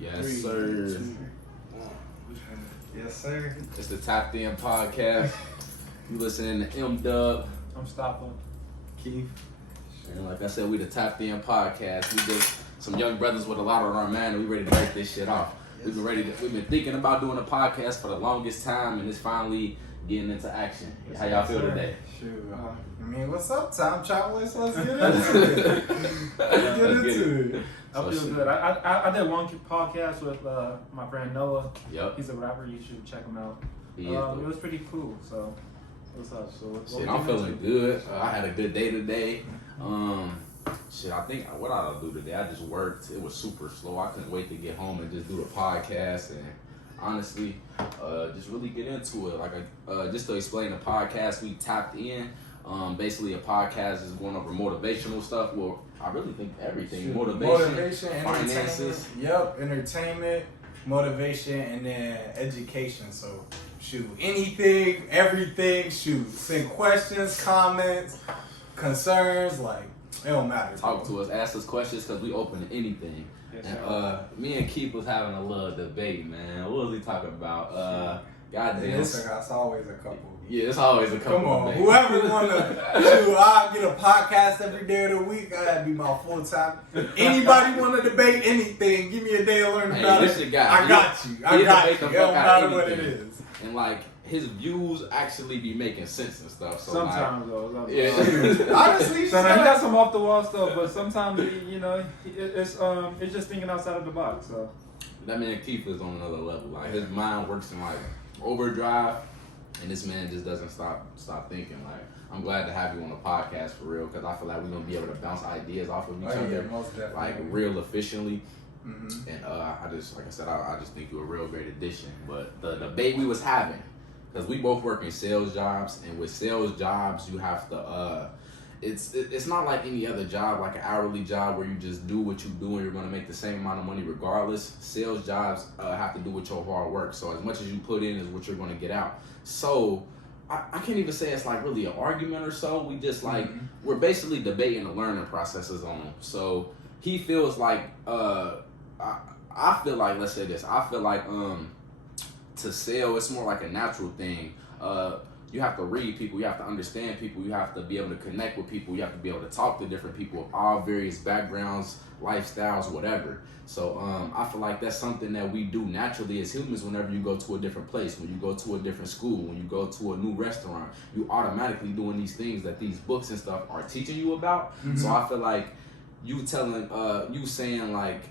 Yes, sir. Yes, sir. It's the Top 10 podcast. You listening to MDubb. I'm Staf. Keif. And like I said, we the Top 10 podcast. We just some young brothers with a lot on our mind, and we ready to break this shit off. Yes. We've been thinking about doing a podcast for the longest time, and it's finally getting into action. Yes, How y'all feel sir. today? Shoot. I mean, what's up, time travelers? Let's get into it. Let's get into it. I feel good. I did one podcast with my friend Noah. Yep. He's a rapper. You should check him out. He It is dope. was pretty cool. So, what's up? So, what Shit, we I'm getting feeling into? good. I had a good day today. Shit, I think what I'll do today, I just worked. It was super slow. I couldn't wait to get home and just do the podcast and honestly, just really get into it. Like, just to explain the podcast, we tapped in. Basically, a podcast is going over motivational stuff. Well, I really think everything. Shoot. Motivation, entertainment. finances. Yep, entertainment, motivation, and then education. So, shoot, anything, everything, shoot. Send questions, comments, concerns, like, it don't matter. Talk to us, ask us questions, because we open to anything. Yes, And sir. me and Keith was having a little debate, man. What was he talking about? Goddamn. It's always a couple. Yeah, it's always a couple. Come on, debates. whoever wanna shoot, I get a podcast every day of the week. That'd be my full time. Anybody wanna debate anything? Give me a day to learn Hey, about this it. your guy. I got you. I He'll got debate you. the It don't fuck out of matter what it anything. is. And like his views actually be making sense and stuff. So Sometimes though. like, yeah. Honestly, So now he got some off the wall stuff, but sometimes it's just thinking outside of the box. So That man Keith is on another level. Like his mind works in like overdrive, and this man just doesn't stop thinking. Like I'm glad to have you on the podcast for real, because I feel like we're gonna be able to bounce ideas off of each other, most definitely. like real efficiently. Mm-hmm. And I just, like I said, I just think you're a real great addition. But the debate we was having, because we both work in sales jobs, and with sales jobs, you have to, it's not like any other job, like an hourly job where you just do what you do and you're going to make the same amount of money regardless. Sales jobs have to do with your hard work. So as much as you put in is what you're going to get out. So I can't even say it's like really an argument or so. We just like, we're basically debating the learning processes on them. So he feels like, I feel like, let's say this, I feel like to sell, it's more like a natural thing. You have to read people, you have to understand people, you have to be able to connect with people, you have to be able to talk to different people of all various backgrounds, lifestyles, whatever. So I feel like that's something that we do naturally as humans. Whenever you go to a different place, when you go to a different school, when you go to a new restaurant, you automatically doing these things that these books and stuff are teaching you about. Mm-hmm. So I feel like you saying like,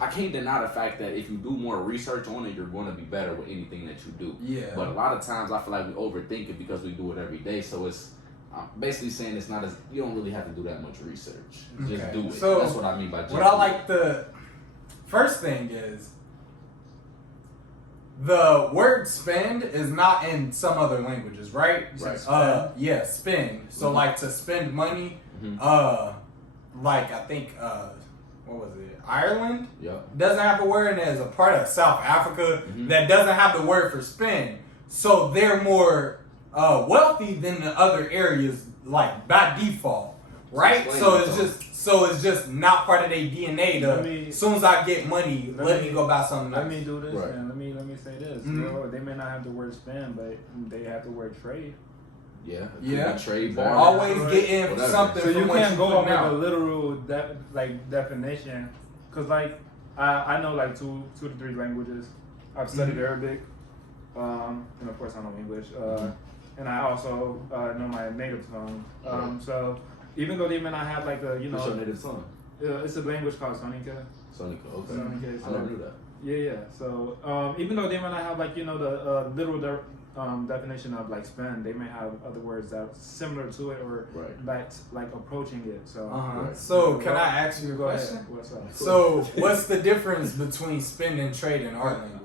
I can't deny the fact that if you do more research on it, you're going to be better with anything that you do. Yeah. But a lot of times I feel like we overthink it because we do it every day. So I'm basically saying it's not as, you don't really have to do that much research. Just Okay. do it. So that's what I mean by just what I do like it. the first thing is the word spend is not in some other languages, right? Right. Yeah, spend. So like to spend money, like I think what was it? Ireland Yep. doesn't have the word, and there's a part of South Africa that doesn't have the word for spend. So they're more wealthy than the other areas, like by default, right? Explain So it's just not part of their DNA. As soon as I get money, let me go buy something let nice. me do this, Right. and let me say this. Mhm. You know, they may not have the word spend, but they have the word trade. Yeah. Yeah. Trade Exactly. bar. Always Right. getting Whatever. something So from you what can't you go putting off out. with a literal definition, because like I know like two to three languages. I've studied Arabic, and of course I know English, and I also know my native tongue. So even though they may not have like a What's your native tongue? it's a language called Sonica. Sonica. Okay. Sonica. I never knew that. Yeah. So even though they may not have like the literal definition of like spend, they may have other words that are similar to it or Right. that's like approaching it. So Right. So can I ask you a go question? ahead. What's up? So what's the difference between spend and trade in our language?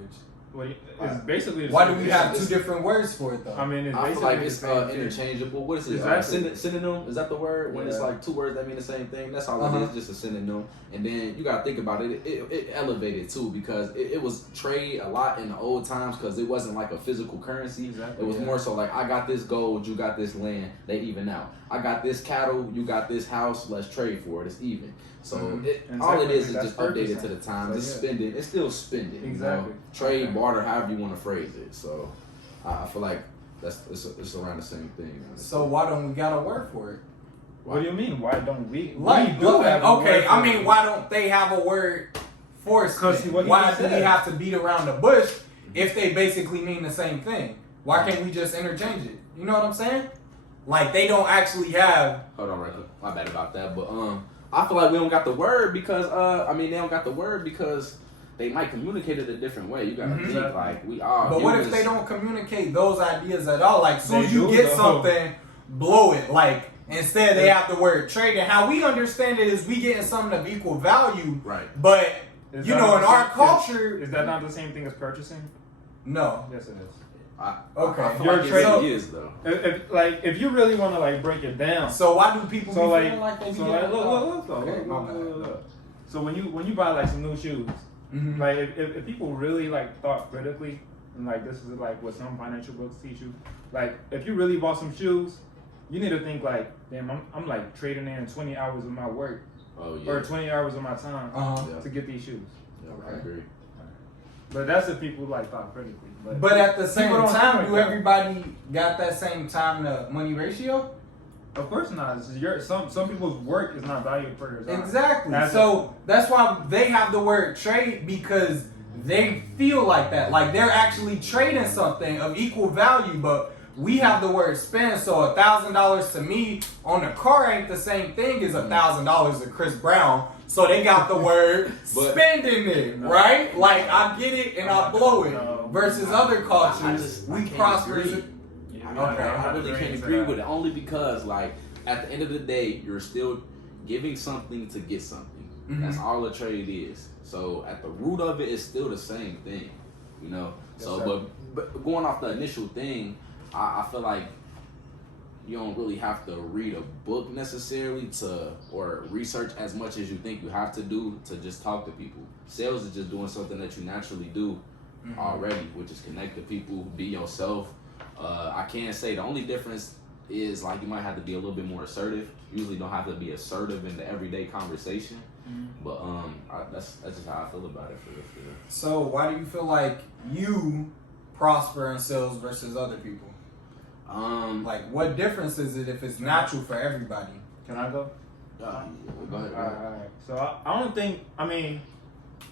Well, it's basically the Why same do we thing. have two different words for it though? I mean, it's I feel basically like the it's same thing. interchangeable. What is it? Exactly. Synonym? Is that the word? When it's Yeah. like two words that mean the same thing? That's all it is, just a synonym. And then you gotta think about it. It elevated too, because it was trade a lot in the old times, because it wasn't like a physical currency. Exactly, It was more so like, I got this gold, you got this land, they even out. I got this cattle, you got this house, let's trade for it, it's even. So And all it technically is that's just updated to purchasing. the time. So, Just yeah. spending. It's still spending. Exactly. You know? Trade, Okay. barter, however you want to phrase it. So I feel like it's around the same thing. honestly. So why don't we got a word for it? What do you mean? Why don't we? Like, we do have a okay, word I for mean, it. why don't they have a word for it? 'Cause what he Why just do we said. have to beat around the bush if they basically mean the same thing? Why can't we just interchange it? You know what I'm saying? Like, they don't actually have. Hold on, right quick. My bad about that, but I feel like we don't got the word because they don't got the word because they might communicate it a different way. You gotta think like we are. But what if humans. they don't communicate those ideas at all? Like, soon They as you do, get though. something, blow it. Like, instead they have the word trade. And how we understand it is we getting something of equal value. Right. But, Is you that know, not in the our same- culture, is that not the same thing as purchasing? no. Yes, it is. Okay. I feel You're like trading- it is though. If you really want to like break it down, So why do people so be like, feeling like they be so getting like, look, Okay, my bad. look. So when you buy like some new shoes, Mhm. like if people really like thought critically, and like this is like what some financial books teach you, like if you really bought some shoes, you need to think like, damn, I'm like trading in 20 hours of my work Oh yeah. or 20 hours of my time Uh-huh. Yeah. to get these shoes. Yeah, I agree. But that's if people like thought critically. But at the same people don't time, think do like that. everybody got that same time to money ratio? Of course not. It's some people's work is not valued for their time. Exactly. That's So that's why they have the word trade because they feel like that. Like they're actually trading something of equal value, but we have the word spend. So $1,000 to me on a car ain't the same thing as $1,000 to Chris Brown. So they got the word But- spend in it, No. right? Like I get it and I blow it. No. Versus other I cultures, just- I we can't prosper. agree. Okay. I really can't agree with it only because like at the end of the day you're still giving something to get something. Mhm. That's all a trade is. So at the root of it is still the same thing, you know. Yes, So sir. but going off the initial thing, I feel like you don't really have to read a book necessarily to or research as much as you think you have to do to just talk to people. Sales is just doing something that you naturally do already, which is connect to people, be yourself. I can say the only difference is like you might have to be a little bit more assertive. You usually don't have to be assertive in the everyday conversation, but that's just how I feel about it for real. So why do you feel like you prosper in sales versus other people? Like what difference is it if it's natural for everybody? Can I go? Go ahead. Alright. So I don't think. I mean,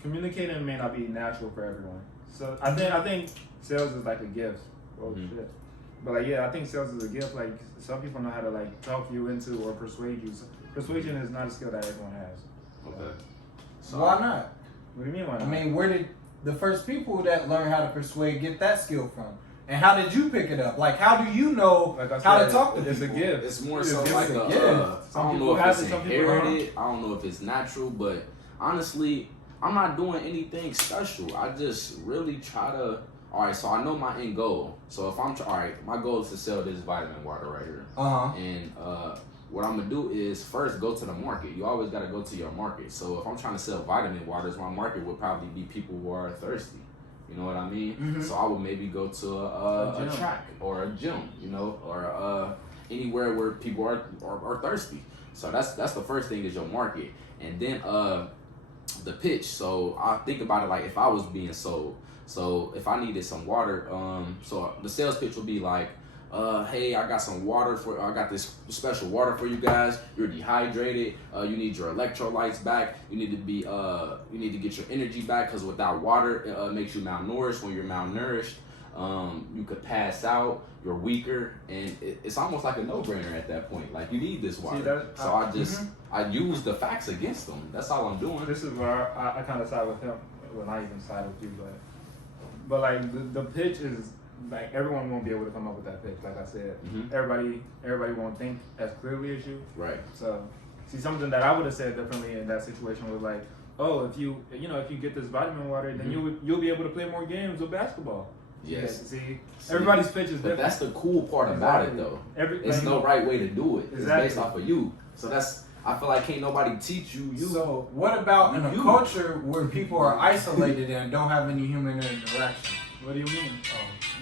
communicating may not be natural for everyone. So I think sales is like a gift. Oh Mhm. shit. But like yeah, I think sales is a gift. Like some people know how to like talk you into or persuade you. So persuasion is not a skill that everyone has. Okay. So why not? What do you mean why not? I mean, where did the first people that learned how to persuade get that skill from? And how did you pick it up? Like, how do you know Like I how to said, talk to it's people? a gift. It's more It's so a like gift. a, Yeah. I Some don't people know if have it's it, some people inherited. I don't know if it's natural, but honestly, I'm not doing anything special. I just really try to. All right, so I know my end goal. So if I'm all right, my goal is to sell this vitamin water right here. And what I'm gonna do is first go to the market. You always gotta go to your market. So if I'm trying to sell vitamin waters, my market would probably be people who are thirsty. You know what I mean? Mhm. So I would maybe go to a gym. track or a gym, you know, or anywhere where people are thirsty. So that's the first thing is your market, and then the pitch. So I think about it like if I was being sold. So if I needed some water, so the sales pitch would be like, hey, I got some water I got this special water for you guys. You're dehydrated. You need your electrolytes back. You need to get your energy back because without water, it makes you malnourished. When you're malnourished, you could pass out. You're weaker, and it's almost like a no-brainer at that point. Like you need this water. So I use the facts against them. That's all I'm doing. This is where I kind of side with him. Well, not even side with you, but like the pitch is like everyone won't be able to come up with that pitch. Like I said, everybody won't think as clearly as you. Right. So see, something that I would have said differently in that situation was like, oh, if you get this vitamin water, then you'll be able to play more games with basketball. Yes. Yeah, see, everybody's pitch is But different. that's the cool part about it, though. There's no right way to do it. It's based off of you. So I feel like can't nobody teach you. So what about in a culture where people are isolated and don't have any human interaction? What do you mean?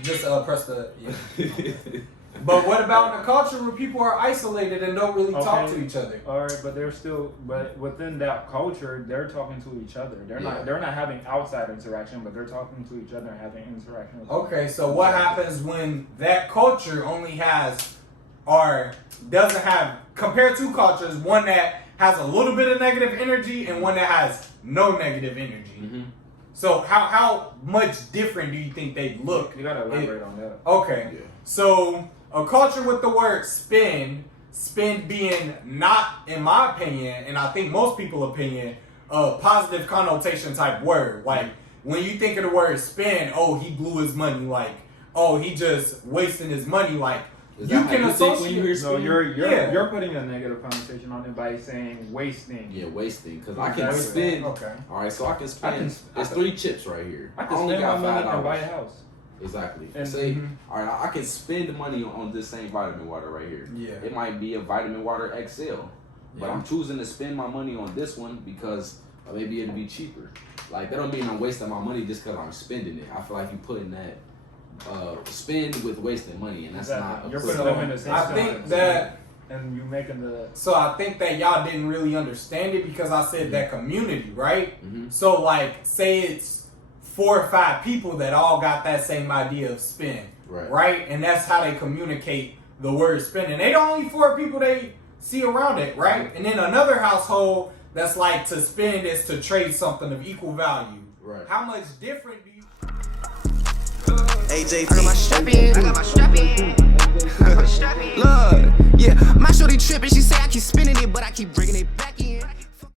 Just press the. Yeah. But what about in a culture where people are isolated and don't really talk to each other? All right, but they're still, but within that culture, they're talking to each other. They're not having outside interaction, but they're talking to each other and having interaction with Okay, so what happens when that culture only has or doesn't have, compared to cultures, one that has a little bit of negative energy and one that has no negative energy? Mm-hmm. So how much different do you think they look? You gotta elaborate on that. Okay, so a culture with the word spend being not, in my opinion, and I think most people's opinion, a positive connotation type word. Like, when you think of the word spend, oh, he blew his money. Like, oh, he just wasting his money. Like, you can associate. No, you're putting a negative connotation on it by saying wasting. Yeah, wasting. Because I can spend. Okay. All right, so I can spend. There's 3 chips right here. I can spend my money and buy a house. Exactly. And, say, all right, I can spend money on this same vitamin water right here. Yeah. It might be a vitamin water XL, but I'm choosing to spend my money on this one because maybe it'll be cheaper. Like, that don't mean I'm wasting my money just because I'm spending it. I feel like you're putting that spend with wasting money, and that's not. You're putting them in the same. I think that. And you making the. So I think that y'all didn't really understand it because I said that community, right? Mm-hmm. So like, say it's 4 or 5 people that all got that same idea of spend, right? And that's how they communicate the word spend. And they the only 4 people they see around it, right? And then another household that's like, to spend is to trade something of equal value. Right. How much different do you? AJT. I got my strap in. I got my strap in. Look, yeah, my shorty tripping. She say I keep spinning it, but I keep bringing it back in.